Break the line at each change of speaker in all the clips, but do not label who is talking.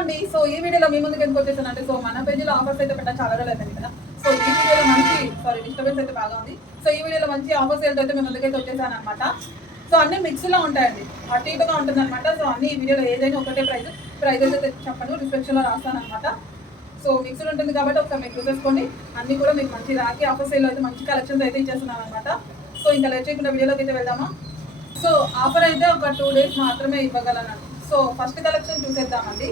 అండి. సో ఈ వీడియోలో మీ ముందుకు ఎందుకు వచ్చేసాను అంటే సో మన పేజీలో ఆఫర్స్ అయితే పెట్టా చాలా రోజులు అయితే కదా. సో ఈ వీడియోలో మంచి సారీ డిస్టర్బెన్స్ అయితే బాగా ఉంది. సో ఈ వీడియోలో మంచి ఆఫర్స్ అయితే మేము ముందుకైతే వచ్చేసాను అనమాట సో అన్ని మిక్స్లో ఉంటాయండి. అటు ఇటుగా ఉంటుంది అనమాట సో అన్ని ఈ వీడియోలో ఏదైనా ఒకటే ప్రైజ్ ప్రైస్ అయితే చెప్పండి డిస్క్రిప్షన్లో రాస్తాను అనమాట సో మిక్స్డ్ ఉంటుంది కాబట్టి ఒకసారి మీరు చూసేసుకోండి. అన్ని కూడా మీకు మంచి రాకి ఆఫర్ సేల్ అయితే మంచి కలెక్షన్స్ అయితే ఇచ్చేస్తున్నాను అనమాట సో ఇంకా లేట్ చేయకుండా వీడియోలోకి అయితే వెళ్దామా? సో ఆఫర్ అయితే ఒక టూ డేస్ మాత్రమే ఇవ్వగలను సో ఫస్ట్ కలెక్షన్ చూసేద్దామండి.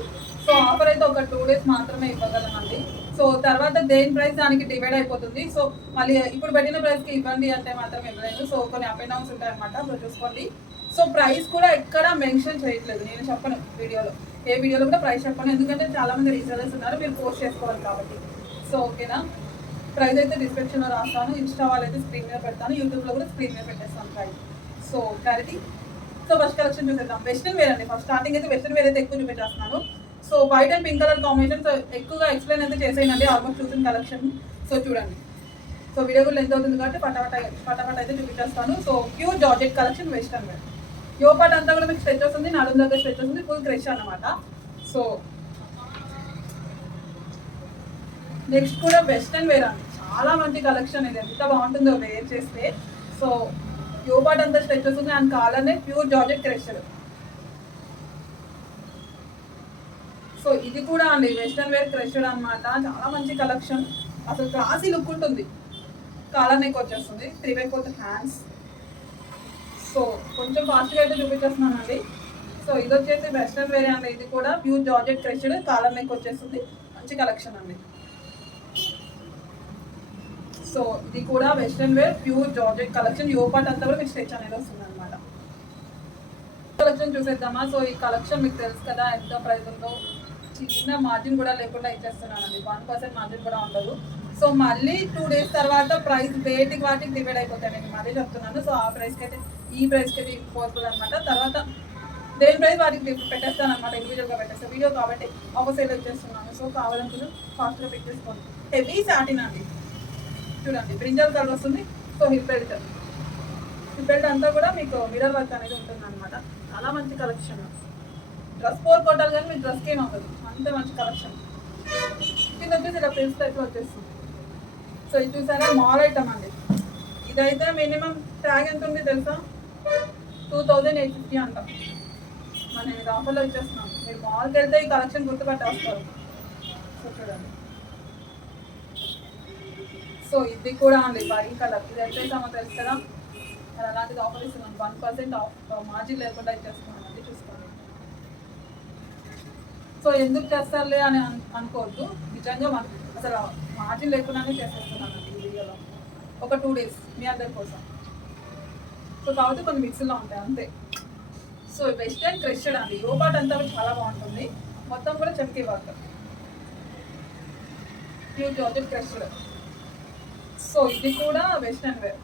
సో ఆఫర్ అయితే ఒక టూ డేస్ మాత్రమే ఇవ్వగలమండి. సో తర్వాత దేని ప్రైస్ దానికి డివైడ్ అయిపోతుంది. సో మళ్ళీ ఇప్పుడు పెట్టిన ప్రైస్కి ఇవ్వండి అంటే మాత్రం ఇవ్వలేదు. సో కొన్ని అప్ అండ్ డౌన్స్ ఉంటాయన్నమాట. సో చూసుకోండి. సో ప్రైస్ కూడా ఎక్కడ మెన్షన్ చేయట్లేదు. నేను చెప్పను వీడియోలో. ఏ వీడియోలో కూడా ప్రైస్ చెప్పను. ఎందుకంటే చాలామంది రీసెలర్స్ ఉన్నారు. మీరు పోస్ట్ చేసుకోవాలి కాబట్టి. సో ఓకేనా ప్రైస్ అయితే డిస్క్రిప్షన్లో రాస్తాను. ఇన్స్టా వాళ్ళైతే స్క్రీన్ మీద పెడతాను. యూట్యూబ్లో కూడా స్క్రీన్ మీద పెట్టేస్తాను price so clarity so first collection చూసేద్దాం. వెస్ట్రన్ వేర్ అండి. ఫస్ట్ స్టార్టింగ్ అయితే వెస్ట్రన్ వేర్ అయితే ఎక్కువ చూపెట్టేస్తున్నాను. So white and pink colour combination so ఎక్కువగా ఎక్స్ప్లెయిన్ అయితే చేసేయండి. ఆల్మోస్ట్ చూసిన కలెక్షన్. సో చూడండి. సో వీడియో కూడా ఎంత అవుతుంది కాబట్టి పటాపట పటాపట అయితే చూపించేస్తాను so pure georgette collection western wear. Yoke part అంతా కూడా మీకు స్ట్రెచ్ వస్తుంది నడుము దగ్గర స్ట్రెచ్ వస్తుంది ఫుల్ క్రెష్ అనమాట సో నెక్స్ట్ కూడా వెస్ట్రన్ వేర్ అండి. చాలా మంచి కలెక్షన్ ఇది. ఎంత బాగుంటుందో వేర్ చేస్తే. సో యో పార్ట్ అంతా స్ట్రెచ్ వస్తుంది అండ్ కాలర్నే ప్యూర్ జార్జెట్ క్రెషర్ సో ఇది కూడా అండి. వెస్ట్రన్ వేర్ క్రెషర్ అన్నమాట. చాలా మంచి కలెక్షన్ అసలు క్లాసీ లుక్ ఉంటుంది. కాలర్ నెక్ వచ్చేస్తుంది. Three by fourth hands so కొంచెం ఫాస్ట్గా అయితే చూపించేస్తున్నానండి. సో ఇది వచ్చేసి వెస్ట్రన్ వేర్ అండి. ఇది కూడా pure georgette crushed collar neck వచ్చేస్తుంది. మంచి కలెక్షన్ అండి. సో ఇది కూడా western wear pure georgette collection yoke part అంతా కూడా మీకు స్టెచ్ అనేది వస్తుంది అనమాట కలెక్షన్ చూసేద్దామా? సో ఈ కలెక్షన్ మీకు తెలుసు కదా ఎంత ప్రైస్ ఉందో. చిన్న మార్జిన్ కూడా లేకుండా ఇచ్చేస్తున్నానండి. వన్ పర్సెంట్ మార్జిన్ కూడా ఉండదు. సో మళ్ళీ టూ డేస్ తర్వాత ప్రైస్ వేటికి వాటికి డివైడ్ అయిపోతాయి నేను మళ్ళీ చెప్తున్నాను. సో ఆ ప్రైస్కి అయితే ఈ ప్రైస్కి అయితే పోతుంది అనమాట తర్వాత దేని ప్రైస్ వాటికి పెట్టేస్తాను అనమాట ఇండివిజువల్గా పెట్టేస్తాను. వీడియో కాబట్టి ఒక సేల్ ఇచ్చేస్తున్నాను. సో కావాలనుకుని ఫాస్ట్గా పెట్టేసుకోండి. చేసుకోండి హెవీ సాటిన్ అండి. చూడండి బ్రింజల్ కలర్ వస్తుంది. So hip belt hip belt అంతా కూడా మీకు మిరర్ వర్క్ అనేది ఉంటుంది అనమాట చాలా మంచి కలెక్షన్ డ్రెస్ ఫోర్ కొట్టాలి కానీ మీ డ్రెస్కి ఏం అవ్వదు అంతే మంచి కలెక్షన్. కింద వచ్చేసి ఇలా ప్రిన్స్ టైప్లో వచ్చేస్తుంది సో ఇది చూసారా? మాల్ ఐటమ్ అండి. ఇదైతే మినిమం ట్యాగ్ ఎంత ఉంది తెలుసా? టూ థౌజండ్ ఎయిట్ ఫిఫ్టీ అంట. మన ఇది ఆఫర్లో ఇచ్చేస్తున్నాం మీరు మాల్కి వెళ్తే ఈ కలెక్షన్ గుర్తుపట్టేస్తారు. సో చూడండి. సో ఇది కూడా అండి వైట్ కలర్. ఇది ఎంత ఇస్తామో తెలుసు కదా? అలాంటిది ఆఫర్ ఇస్తున్నాం వన్ పర్సెంట్ ఆఫ్ మార్జిన్ లేకుండా ఇచ్చేస్తున్నాం అది చూసుకోండి సో ఎందుకు చేస్తారులే అని అనుకోవద్దు. నిజంగా మన అసలు మార్జిన్ లేకుండానే చేసేస్తున్నాను ఈ వీడియోలో. ఒక టూ డేస్ మీ అందరి కోసం. సో కాబట్టి కొన్ని మిక్సీలో ఉంటాయి అంతే. సో వెజిటేరియన్ క్రెషడ్ అండి. యో అంతా చాలా బాగుంటుంది. మొత్తం కూడా చెక్కి work pure georgette crushed so ఇది కూడా వెజిటేరియన్ వేర్.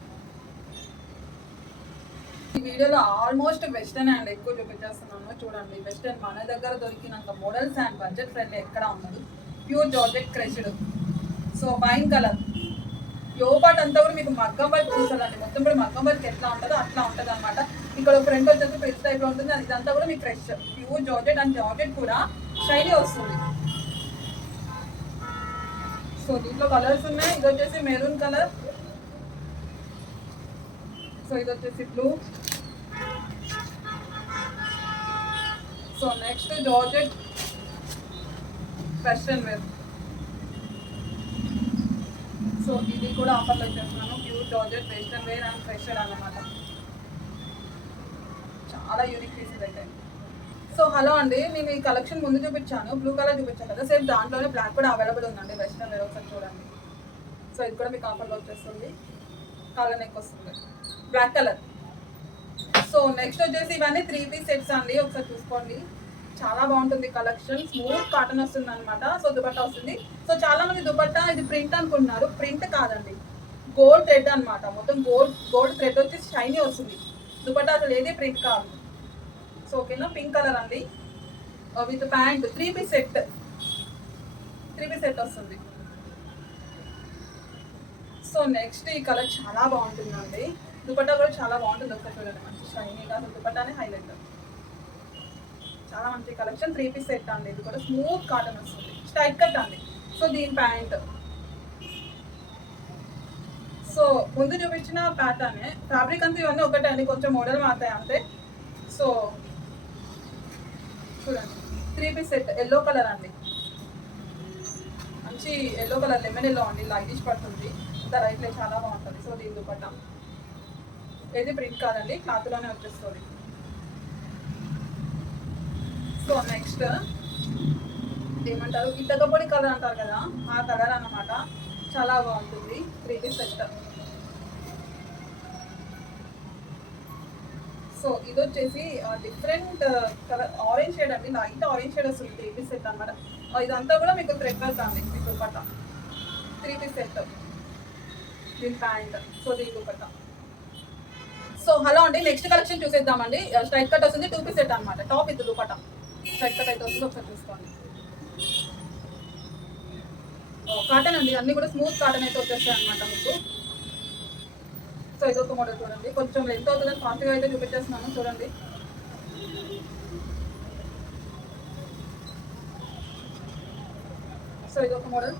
ఈ వీడియోలో ఆల్మోస్ట్ వెస్టర్న్ అండ్ ఎక్కువ చూపించేస్తున్నాను. చూడండి వెస్టర్న్ మన దగ్గర దొరికినంత మోడల్స్ అండ్ బడ్జెట్ ఫ్రెండ్లీ ఎక్కడ ఉండదు. Pure georgette crushed so wine colour yoke part అంతా కూడా మీకు మగ్గం వర్క్ చూసారండి. మొత్తం కూడా మగ్గం వర్క్ ఎట్లా ఉంటుందో అట్లా ఉంటుంది అనమాట ఇక్కడ ఫ్రంట్ వచ్చేసి ఫ్రెష్ టైప్లో ఉంటుంది. అది ఇదంతా కూడా మీకు fresh pure georgette and georgette కూడా షైనీ వస్తుంది. సో దీంట్లో కలర్స్ ఉన్నాయి. ఇది వచ్చేసి మెరూన్ కలర్ సో ఇది వచ్చేసి blue so next georgette western wear so ఇది కూడా ఆఫర్లో ఇచ్చేస్తున్నాను. Pure georgette western wear and fresher అన్నమాట. చాలా యూనిక్ పీసెస్ అయితే సో హలో అండి. నేను ఈ కలెక్షన్ ముందు చూపించాను. బ్లూ కలర్ చూపించాను కదా. సేమ్ దాంట్లోనే బ్లాక్ కూడా అవైలబుల్ ఉందండి. వెస్ట్రన్ వేర్ ఒకసారి చూడండి. సో ఇది కూడా మీకు ఆఫర్లో వచ్చేస్తుంది. కలర్ నెక్ వస్తుంది బ్లాక్ కలర్ సో నెక్స్ట్ వచ్చేసి ఇవన్నీ త్రీ పీస్ సెట్స్ అండి. ఒకసారి చూసుకోండి. చాలా బాగుంటుంది కలెక్షన్ స్మూత్ కాటన్ వస్తుంది అనమాట సో దుపట్టా వస్తుంది. సో చాలా మంది దుపట్టా ఇది ప్రింట్ అనుకుంటున్నారు. ప్రింట్ కాదండి. గోల్డ్ థ్రెడ్ అన్నమాట. మొత్తం గోల్డ్ గోల్డ్ థ్రెడ్ వచ్చి షైనీ వస్తుంది. దుపట్టా అసలు ఏది ప్రింట్ కాదు. సో ఓకేనా పింక్ కలర్ అండి. With pant three piece set three piece set వస్తుంది. సో నెక్స్ట్ ఈ కలర్ చాలా బాగుంటుందండి. దుపట్టా కూడా చాలా బాగుంటుంది ఒకసారి చూడండి మంచి షైనీగా అసలు దుపట్టానే హైలైట్ చాలా మంచి కలెక్షన్ త్రీ పీస్ సెట్ అండి. ఇది కూడా స్మూత్ కాటన్ వస్తుంది. స్టైట్ కట్ అండి. సో దీని ప్యాంట్. సో ముందు చూపించిన ప్యాటర్నే ఫ్యాబ్రిక్ అంతా ఇవన్నీ ఒకటే అండి. కొంచెం మోడల్ మారుతాయి అంతే. సో చూడండి. Three piece set yellow colour అండి. మంచి ఎల్లో కలర్ లెమన్ ఎల్లో అండి. లైటిష్ పడుతుంది. ఇంత లైట్లో చాలా బాగుంటుంది. సో దీని దుపట్టా. ఏది ప్రింట్ కాదండి క్లాత్లోనే వచ్చేస్తుంది. సో నెక్స్ట్ ఏమంటారు? ఇటకపొడి కలర్ అంటారు కదా ఆ కలర్ అన్నమాట. చాలా బాగుంటుంది. త్రీ పీస్ సెట్ సో ఇది వచ్చేసి డిఫరెంట్ కలర్ ఆరెంజ్ షేడ్ అండి. లైట్ ఆరెంజ్ షేడ్ వస్తుంది త్రీ పీస్ సెట్ అనమాట ఇదంతా కూడా మీకు ప్రిఫర్ వర్క్ అండి మీ దుపట్ట. త్రీ పీస్ సెట్ దీని ప్యాంట్ సో దీని దుపట్ట సో హలో అండి. నెక్స్ట్ కలెక్షన్ చూసేద్దామండి. స్ట్రైట్ కట్ వస్తుంది. టూ పీస్ సెట్ అనమాట టాప్ ఇది దుపట్ట. స్ట్రైట్ కట్ అయితే వస్తుంది. ఒకసారి చూసుకోండి. Oh, కాటన్ అండి. అన్ని కూడా స్మూత్ కాటన్ అయితే వచ్చేస్తాయి అనమాట మీకు. సో ఇదొక మోడల్ చూడండి. కొంచెం లెంత్ అవుతుందని ఫాస్ట్గా అయితే చూపించేస్తున్నాను చూడండి. సో ఇదొక మోడల్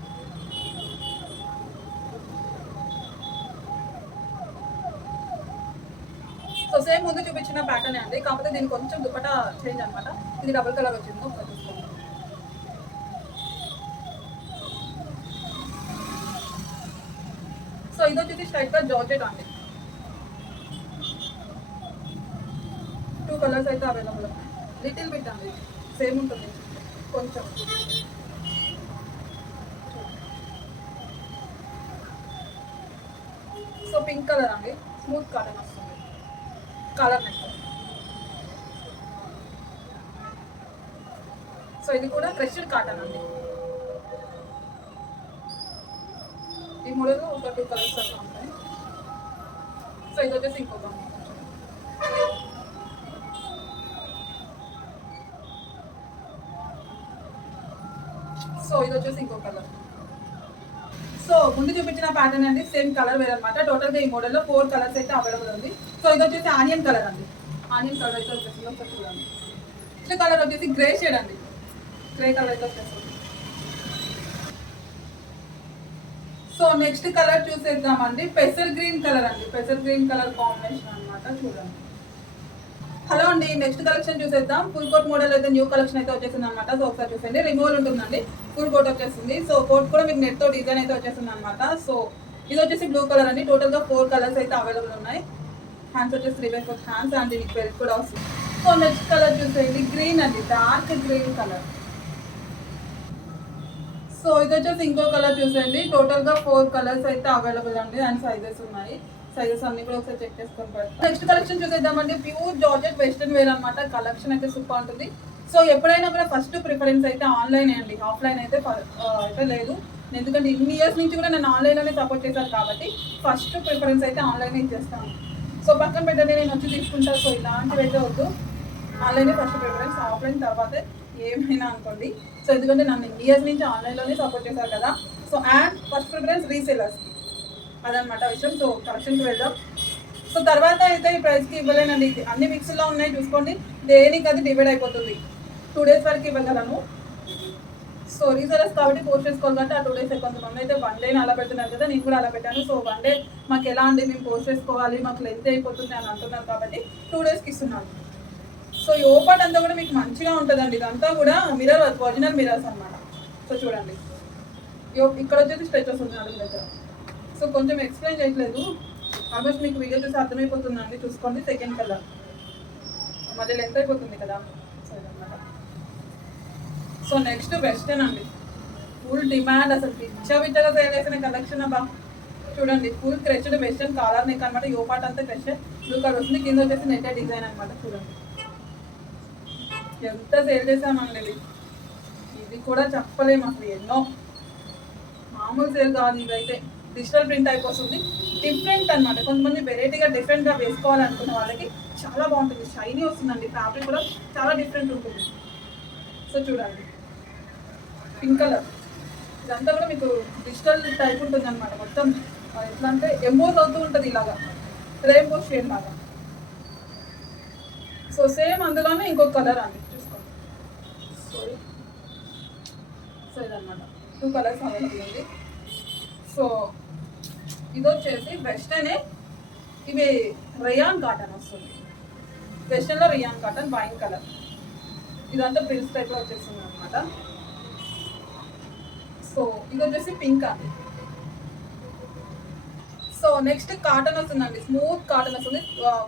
సో సేమ్ ముందు చూపించిన ప్యాటర్న్ అండి. కాకపోతే దీనికి కొంచెం దుపట్టా చేంజ్ అనమాట ఇది డబుల్ కలర్ వచ్చింది. ఒకసారి చూసుకోండి. సో ఇది వచ్చేసి స్ట్రైట్గా జార్జెట్ అండి. టూ కలర్స్ అయితే అవైలబుల్ ఉన్నాయి లిటిల్ బిట్ అండి. సేమ్ ఉంటుంది. కొంచెం. సో పింక్ కలర్ అండి. స్మూత్ కాటన్ వస్తుంది కలర్ నెక్ సో ఇది కూడా క్రష్డ్ కాటన్ అండి ఈ మోడల్ ఒక టూ కలర్స్ అట్లా ఉంటాయి సో ఇది వచ్చేసి ఇంకొక సో ఇది వచ్చేసి ఇంకో కలర్ సో ముందు చూపించిన ప్యాటర్న్ అండి సేమ్ కలర్ వేరే అనమాట టోటల్గా ఈ మోడల్లో ఫోర్ కలర్స్ అయితే అవైలబుల్ ఉంది. సో ఇది వచ్చేసి ఆనియన్ కలర్ అండి. ఆనియన్ కలర్ అయితే వచ్చేసి ఒకసారి చూడండి. ఇట్లా కలర్ వచ్చేసి గ్రే షేడ్ అండి. గ్రే కలర్ అయితే వచ్చేసి. సో నెక్స్ట్ కలర్ చూసేద్దామండి. పెసర్ గ్రీన్ కలర్ అండి. పెసర్ గ్రీన్ కలర్ కాంబినేషన్ అన్నమాట చూడండి. హలో అండి నెక్స్ట్ కలెక్షన్ చూసేద్దాం. ఫుల్ కోట్ మోడల్ అయితే న్యూ కలెక్షన్ అయితే వచ్చేసింది అనమాట సో ఒకసారి చూసండి రిమూవల్ ఉంటుందండి. ఫుల్ కోట్ వచ్చేసింది. సో కోట్ కూడా మీకు నెట్తో డిజైన్ అయితే వచ్చేసింది అనమాట సో ఇది వచ్చేసి బ్లూ కలర్ అండి. టోటల్గా ఫోర్ కలర్స్ అయితే అవైలబుల్ ఉన్నాయి. హ్యాండ్స్ వచ్చేసి three by four hands and దీనికి బెల్ట్ కూడా వస్తుంది. సో నెక్స్ట్ కలర్ చూసేయండి. గ్రీన్ అండి. డార్క్ గ్రీన్ కలర్ సో ఇది వచ్చేసి ఇంకో కలర్ చూసేయండి. టోటల్గా ఫోర్ కలర్స్ అయితే అవైలబుల్ అండి. అండ్ సైజెస్ ఉన్నాయి. సైజెస్ అన్ని కూడా ఒకసారి చెక్ చేసుకొని పెడతాం. నెక్స్ట్ కలెక్షన్ చూసేద్దామండి. ప్యూర్ జార్జెట్ వెస్ట్రన్ వేర్ అనమాట కలెక్షన్ అయితే సూపర్ ఉంటుంది. సో ఎప్పుడైనా కూడా ఫస్ట్ ప్రిఫరెన్స్ అయితే ఆన్లైన్ అండి. ఆఫ్లైన్ అయితే అయితే లేదు. ఎందుకంటే ఇన్ని ఇయర్స్ నుంచి కూడా నేను ఆన్లైన్లోనే సపోర్ట్ చేశాను కాబట్టి ఫస్ట్ ప్రిఫరెన్స్ అయితే ఆన్లైన్ ఇచ్చేస్తాను. సో పక్కన పెట్టండి నేను వచ్చి తీసుకుంటా. సో ఇలాంటివి అయితే వద్దు. ఆన్లైనే ఫస్ట్ ప్రిఫరెన్స్ ఆఫ్లైన్ తర్వాతే ఏమైనా అనుకోండి. సో ఎందుకంటే నన్ను ఇన్ని ఇయర్స్ నుంచి ఆన్లైన్లోనే సపోర్ట్ చేశారు కదా. So and first preference resellers అదనమాట విషయం. సో కలెక్షన్కి వెళ్దాం. సో తర్వాత అయితే ఈ ప్రైస్కి ఇవ్వలేనండి. ఇది అన్ని మిక్స్లో ఉన్నాయి చూసుకోండి. దేనికి అది డివైడ్ అయిపోతుంది. టూ డేస్ వరకు ఇవ్వగలను సో రీసెలర్స్ కాబట్టి పోస్ట్ చేసుకోవాలి కాబట్టి ఆ టూ డేస్ కొంతమంది అయితే వన్ డే అలా పెడుతున్నారు కదా నేను కూడా అలా పెట్టాను. సో వన్ డే మాకు ఎలా అండి మేము పోస్ట్ చేసుకోవాలి. మాకు లెంత్ అయిపోతుంది అని అంటున్నారు కాబట్టి టూ డేస్కి ఇస్తున్నాను. సో ఈ ఓపాట్ అంతా కూడా మీకు మంచిగా ఉంటుందండి. ఇదంతా కూడా మిరర్ ఒరిజినల్ మిరర్స్ అన్నమాట. సో చూడండి. యో- ఇక్కడ వచ్చేసి స్ట్రెచ్ వస్తుంది నాలుగు దగ్గర. సో కొంచెం ఎక్స్ప్లెయిన్ చేయట్లేదు. ఆల్మోస్ట్ మీకు వీడియో చూసి అర్థమైపోతుందండి చూసుకోండి సెకండ్ కలర్ మళ్ళీ లెంత్ అయిపోతుంది కదా. సో సో నెక్స్ట్ వెస్టర్న్ అండి. ఫుల్ డిమాండ్ అసలు పిచ్చ పిచ్చగా సేల్ చేసిన కలెక్షన్ అబ్బా. చూడండి full crushed western collar neck అనమాట యో పార్ట్ అంతా క్రెచ్ బ్లూ కలర్ వస్తుంది కింద వచ్చేసి నెట్ డిజైన్ అనమాట చూడండి. ఎంత సేల్ చేసామండి ఇది. ఇది కూడా చెప్పలేము అసలు ఎన్నో. మామూలు సేల్ కాదు ఇవైతే డిజిటల్ ప్రింట్ అయిపోతుంది డిఫరెంట్ అనమాట కొంతమంది వెరైటీగా డిఫరెంట్గా వేసుకోవాలనుకున్న వాళ్ళకి చాలా బాగుంటుంది. షైనీ వస్తుందండి. ఫ్యాబ్రిక్ కూడా చాలా డిఫరెంట్ ఉంటుంది. సో చూడండి. పింక్ కలర్ ఇదంతా కూడా మీకు డిజిటల్ టైప్ ఉంటుంది అనమాట మొత్తం ఎట్లా అంటే ఎంబోస్ అవుతూ ఉంటుంది ఇలాగా. రెయిన్బో షేడ్ లాగా. సో సేమ్ అందులోనే ఇంకొక కలర్ అండి. చూసుకోండి. సారీ సో ఇదన్నమాట. టూ కలర్స్ అవైలబుల్ ఉంది. సో ఇది వచ్చేసి వెస్టర్నే ఇవి రియాన్ కాటన్ వస్తుంది. వెస్టర్న్లో రియాన్ కాటన్ వైన్ కలర్ ఇదంతా ప్రిన్స్ టైప్లో వచ్చేస్తుంది అనమాట సో ఇది వచ్చేసి పింక్ అండి. సో నెక్స్ట్ కాటన్ వస్తుందండి. స్మూత్ కాటన్ వస్తుంది.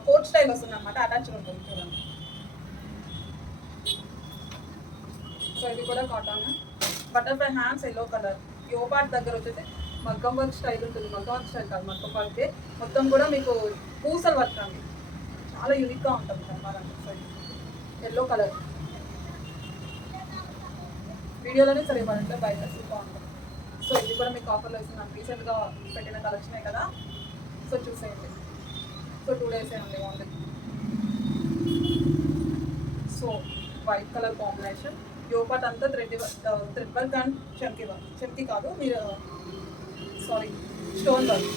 కోట్ స్టైల్ వస్తుంది అనమాట అటాచ్ ఉంటుంది చూడండి. సో ఇది కూడా cotton butterfly hands yellow colour yoke part దగ్గర వచ్చేసి మగ్గం వర్క్ స్టైల్ ఉంటుంది. మగ్గం వర్క్ స్టైల్ కాదు మగ్గం వర్క్ మొత్తం కూడా మీకు పూసల వర్క్ అండి. చాలా యూనిక్గా ఉంటుంది చెప్పాలంటే సో ఎల్లో కలర్ వీడియోలోనే సరే ఇవ్వాలంటే బయట సూపర్ ఉంటుంది సో ఇది కూడా మీకు ఆఫర్లో ఇస్తున్నాను. రీసెంట్గా పెట్టిన కలెక్షనే కదా? సో చూసేయండి. సో టూ డేస్ అండి only so white colour combination yoke part అంతా థ్రెడ్ థ్రెడ్ వర్క్ అండ్ చెంకి వర్క్ చెంకి కాదు మీరు sorry stone work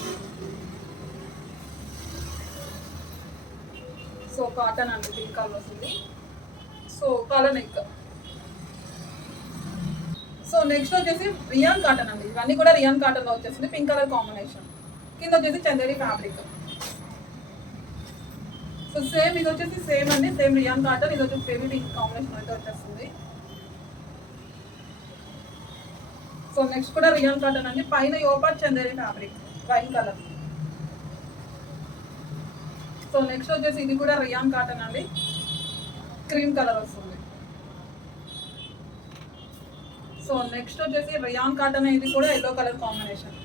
so cotton అండి పింక్ కలర్ వస్తుంది. So colour neck so next వచ్చేసి రియాన్ కాటన్ అండి. ఇవన్నీ కూడా రియాన్ కాటన్ వచ్చేసింది. పింక్ కలర్ కాంబినేషన్ కింద వచ్చేసి చందేరి ఫ్యాబ్రిక్ సో సేమ్ ఇది వచ్చేసి సేమ్ అండి. సేమ్ రియాన్ కాటన్ ఇది వచ్చేసి బేబీ పింక్ కాంబినేషన్ అయితే వచ్చేస్తుంది. సో నెక్స్ట్ కూడా రియల్ కాటన్ అండి. పైన yoke part Chanderi fabric wine colour so next వచ్చేసి ఇది కూడా రియాన్ కాటన్ అండి. క్రీమ్ కలర్ వస్తుంది. సో నెక్స్ట్ వచ్చేసి రియాన్ కాటన్ ఇది కూడా yellow colour combination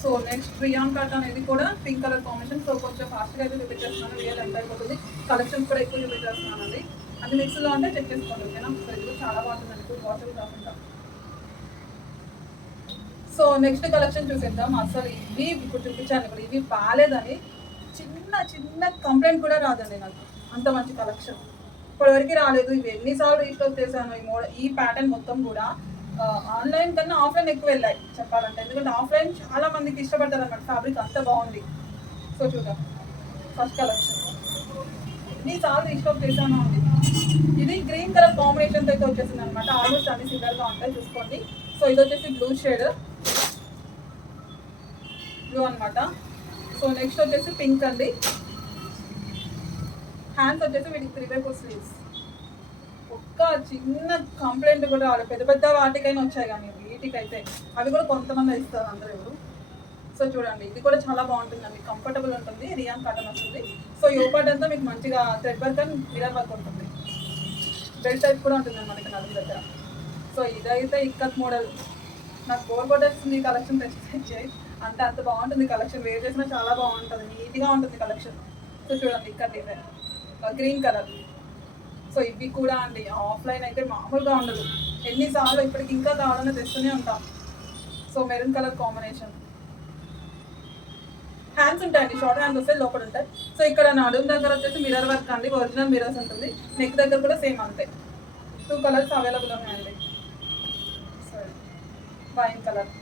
so next rayon cotton ఇది కూడా పింక్ కలర్ కాంబినేషన్ సో కొంచెం ఫాస్ట్గా అయితే చూపించేస్తున్నాను. రియల్ ఎంత అయిపోతుంది? కలెక్షన్స్ కూడా ఎక్కువ చూపించేస్తున్నాను అది అన్ని మిక్స్లో ఉంటే చెక్ చేసుకోండి ఓకేనా? సో ఇది చాలా బాగుంటుందండి టూ వాటర్ కాకుండా సో నెక్స్ట్ కలెక్షన్ చూసేద్దాం. అసలు ఇవి ఇప్పుడు చూపించాను ఇప్పుడు. ఇవి బాగాలేదని చిన్న చిన్న కంప్లైంట్ కూడా రాదండి నాకు. అంత మంచి కలెక్షన్ ఇప్పటివరకు రాలేదు. ఇవి ఎన్నిసార్లు రీస్టోక్ చేశాను. ఈ మోడల్ ఈ ప్యాటర్న్ మొత్తం కూడా ఆన్లైన్ కన్నా ఆఫ్లైన్ ఎక్కువ వెళ్ళాయి చెప్పాలంటే. ఎందుకంటే ఆఫ్లైన్ చాలా మందికి ఇష్టపడతారు అన్నమాట ఫ్యాబ్రిక్ అంత బాగుంది. సో చూద్దాం. ఫస్ట్ కలెక్షన్ ఎన్నిసార్లు రీస్టోక్ చేశాను అండి. ఇది గ్రీన్ కలర్ కాంబినేషన్ అయితే వచ్చేసింది అనమాట ఆల్మోస్ట్ అన్ని సిమిలర్గా ఉంటాయి చూసుకోండి. సో ఇది వచ్చేసి బ్లూ షేడ్ బ్లూ అన్నమాట. సో నెక్స్ట్ వచ్చేసి పింక్ అండి. హ్యాండ్స్ వచ్చేసి వీటికి త్రీ బై ఫోర్ స్లీవ్స్ ఒక్క చిన్న కంప్లైంట్ కూడా రాలేదు. పెద్ద పెద్ద వాటికైనా వచ్చాయి కానీ వీటికైతే. అవి కూడా కొంతమంది ఇస్తారు అందరూ ఎవరు. సో చూడండి. ఇది కూడా చాలా బాగుంటుందండి కంఫర్టబుల్ ఉంటుంది. రియాన్ కాటన్ వస్తుంది. సో యోపాట్ అంతా మీకు మంచిగా thread work and mirror work ఉంటుంది. బెల్ట్ టైప్ కూడా ఉంటుంది మనకి నలుగు దగ్గర. సో ఇదైతే ఇక్కత్ మోడల్. నాకు బోర్ కొట్టేస్తుంది ఈ కలెక్షన్ తెచ్చి అంటే అంత బాగుంటుంది కలెక్షన్. వేర్ చేసినా చాలా బాగుంటుంది. నీట్గా ఉంటుంది కలెక్షన్. సో చూడండి ఇక్కడ డిజైన్ గ్రీన్ కలర్. సో ఇవి కూడా అండి. ఆఫ్లైన్ అయితే మామూలుగా ఉండదు. ఎన్నిసార్లు ఇప్పటికి ఇంకా కావాలని తెస్తూనే ఉంటాం. So maroon colour combination. Hands ఉంటాయండి షార్ట్ హ్యాండ్స్ వస్తే లోపల ఉంటాయి. సో ఇక్కడ నడుము దగ్గర వచ్చేసి మిరర్ వర్క్ అండి. ఒరిజినల్ మిరర్స్ ఉంటుంది. నెక్ దగ్గర కూడా సేమ్ అంతే. టూ కలర్స్ అవైలబుల్ ఉన్నాయండి. సరే వైన్ కలర్